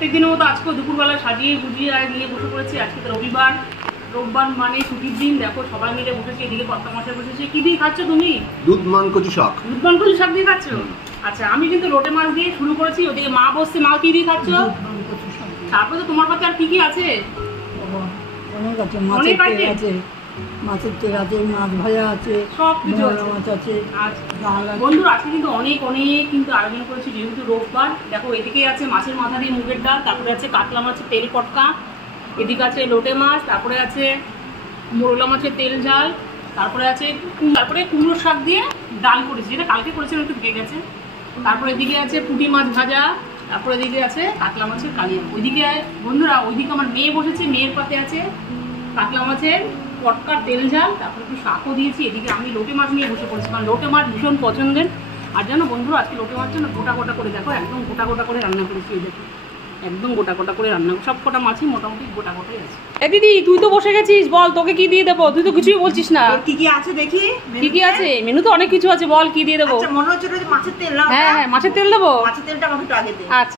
প্রত্যেকদিনের মতো আজকে দুপুরবেলা সাজিয়ে গুজিয়ে নিয়ে বসে পড়েছি। আজকে তো রবিবার, রোববার মানে ছুটির দিন। দেখো সবাই মিলে বসেছি, এদিকে কর্তা মশাই বসেছে। কি দিয়ে খাচ্ছ তুমি? দুধ মান কচু শাক। দুধ মান কচু শাক দিয়ে খাচ্ছ? আচ্ছা, আমি কিন্তু লোটে মাছ দিয়ে শুরু করেছি। ওদিকে মা বসছে, মা কি দিয়ে খাচ্ছ? তারপরে তো তোমার কাছে আর কি কি আছে? অনেক আছে, মাছের তেল আছে, মাছের তেল আছে, মাছ ভাজা আছে, সব কিছু মাছ আছে। বন্ধুরা আজকে কিন্তু অনেক অনেক কিন্তু আয়োজন করেছি, যেহেতু রোববার। দেখো এদিকে আছে মাছের মাথা দিয়ে মুগের ডাল, তারপরে আছে কাতলা মাছের তেল পটকা, এদিকে আছে লোটে মাছ, তারপরে আছে মোরলা মাছের তেল ঝাল, তারপরে আছে তারপরে কুমড়ো শাক দিয়ে ডাল করেছি, যেটা কালকে করেছিলাম একটু ভেঙে গেছে। তারপরে এদিকে আছে পুঁটি মাছ ভাজা, তারপরে এদিকে আছে কাতলা মাছের কালিয়া। ওইদিকে বন্ধুরা ওইদিকে আমার মেয়ে বসেছে, মেয়ের পাতে আছে কাতলা মাছের পটকার তেল ঝাল, তারপরে একটু শাকও দিয়েছি। এদিকে আমি লোটে মাছ নিয়ে বসে পড়েছি, কারণ লোটে মাছ ভীষণ পছন্দের। আর জানো বন্ধুরা আজকে লোটে মাছটা না গোটা গোটা করে, দেখো একদম গোটা গোটা করে রান্না করেছি। এই দেখো একদম গোটা গোটা করে রান্না, সব কটা মাছই মোটামুটি গোটা গোটাই আছে। এ দিদি তুই তো বসে গেছিস, বল তোকে কি দিয়ে দেবো? তুই তো কিছুই বলছিস না। কি কি আছে দেখি? কি কি আছে? মেনু তো অনেক কিছু আছে, বল কি দিয়ে দেবো? আচ্ছা, মনে হচ্ছে যে মাছের তেল না? হ্যাঁ হ্যাঁ, মাছের তেল দেবো। মাছের তেলটা আমাকে একটু আগে দে। আচ্ছা